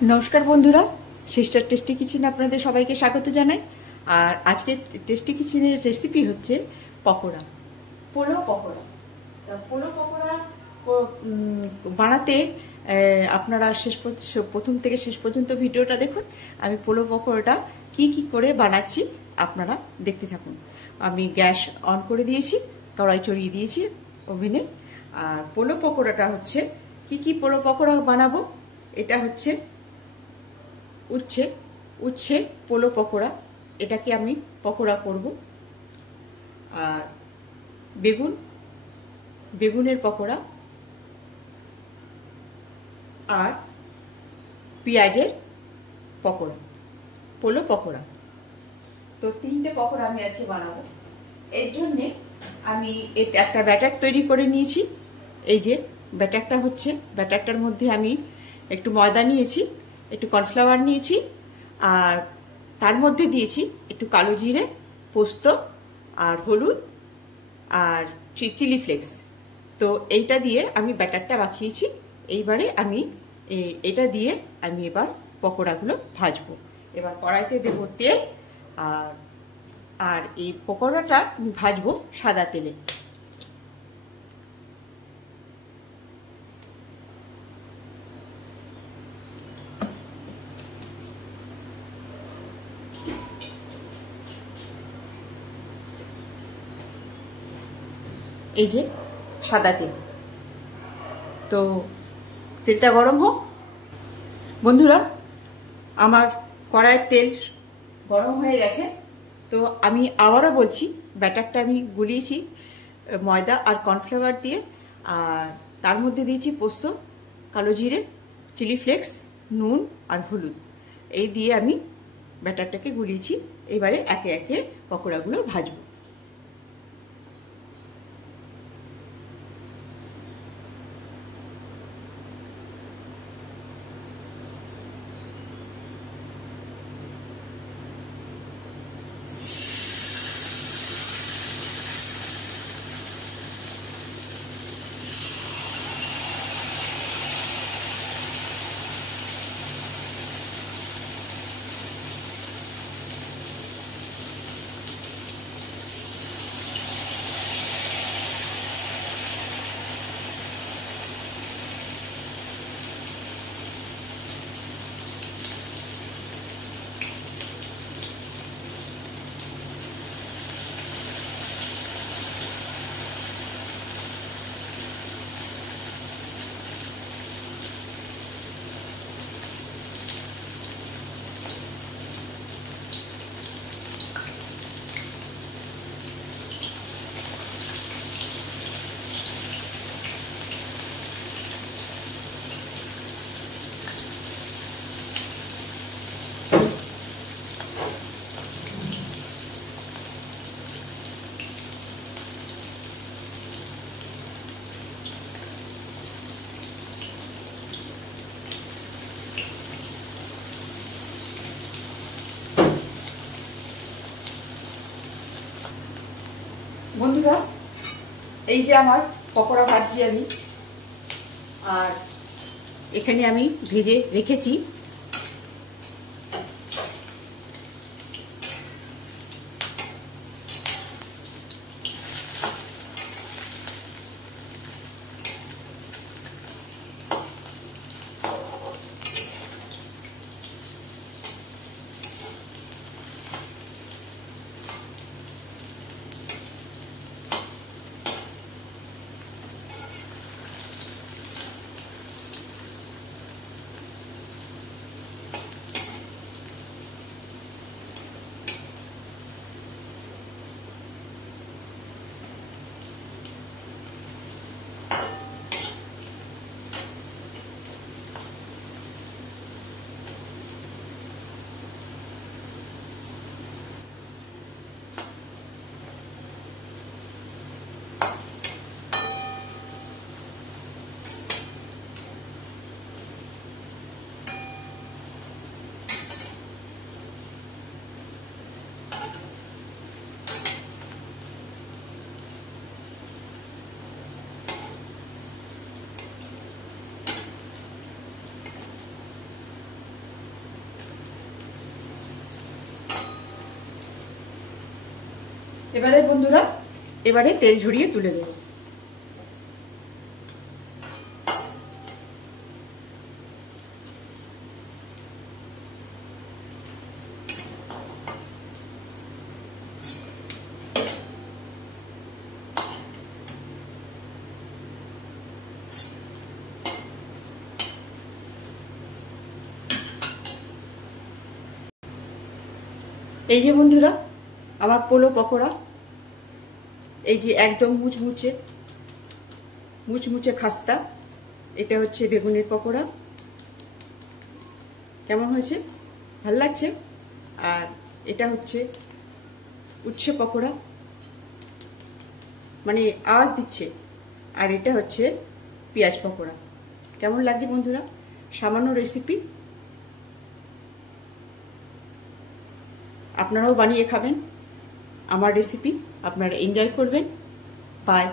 नमस्कार बंधुरा sister tasty kitchen आपनादेर सबाइके स्वागत जानाई। और आज के टेस्टी किचेनेर रेसिपि होच्छे पकोड़ा, पोलो पकोड़ा। पोलो पकोड़ा बानाते आपनारा प्रथम थेके शेष पर्यन्त भिडियोटा देखुन। आमी पोलो पकोड़ाटा की करे बानाच्छि आपनारा देखते थाकुन। आमी ग्यास अन करे दिएछि, कड़ाई चड़िये दिएछि ओभेने। और पोलो पकोड़ाटा होच्छे की पोलो पकोड़ा बानाबो, एटा होच्छे উচ্ছে উচ্ছে পোলো পকোড়া, এটাকে আমি পকোড়া করব। আর বেগুনের পকোড়া আর পেঁয়াজের পকোড়া, পোলো পকোড়া। তো তিনটে পকোড়া আমি আজকে বানাবো। এর জন্য আমি একটা ব্যাটার তৈরি করে নিয়েছি। এই যে ব্যাটারটা হচ্ছে, ব্যাটারটার মধ্যে আমি একটু ময়দা নিয়েছি, একটু কর্নফ্লাওয়ার নিয়েছি, আর তার মধ্যে দিয়েছি একটু কালো জিরে, পোস্ত আর হলুদ আর চিলি ফ্লেক্স। তো এইটা দিয়ে আমি ব্যাটারটা মাখিয়েছি। এইবারে আমি এটা দিয়ে আমি এবার পকোড়াগুলো ভাজবো। এবার কড়াইতে দেবো তেল, আর এই পকোড়াটা আমি ভাজবো সাদা তেলে। এই যে সাদা তেল। তো তেলটা গরম হোক। বন্ধুরা, আমার কড়াইয়ের তেল গরম হয়ে গেছে। তো আমি আবারও বলছি, ব্যাটারটা আমি গুলিয়েছি ময়দা আর কর্নফ্লাওয়ার দিয়ে, আর তার মধ্যে দিয়েছি পোস্ত, কালো জিরে, চিলি ফ্লেক্স, নুন আর হলুদ। এই দিয়ে আমি ব্যাটারটাকে গুলিয়েছি। এবারে একে একে পকোড়াগুলো ভাজবো। বন্ধুরা, এই যে আমার পকোড়া ভাজছি আমি, আর এখানে আমি ভেজে রেখেছি এবারে বন্ধুরা এবারে তেল ঝরিয়ে তুলে দেব। এই যে বন্ধুরা আমার পোলো পকোড়া, এই যে একদম মুচমুচে মুচমুচে খাস্তা, এটা হচ্ছে বেগুনের পকোড়া। কেমন হয়েছে? ভালো লাগছে? আর এটা হচ্ছে উচ্ছে পকোড়া, মানে আওয়াজ দিচ্ছে। আর এটা হচ্ছে পেঁয়াজ পকোড়া। কেমন লাগছে বন্ধুরা? সামান্য রেসিপি, আপনারাও বানিয়ে খাবেন আমার রেসিপি, আপনারা এনজয় করবেন। বাই।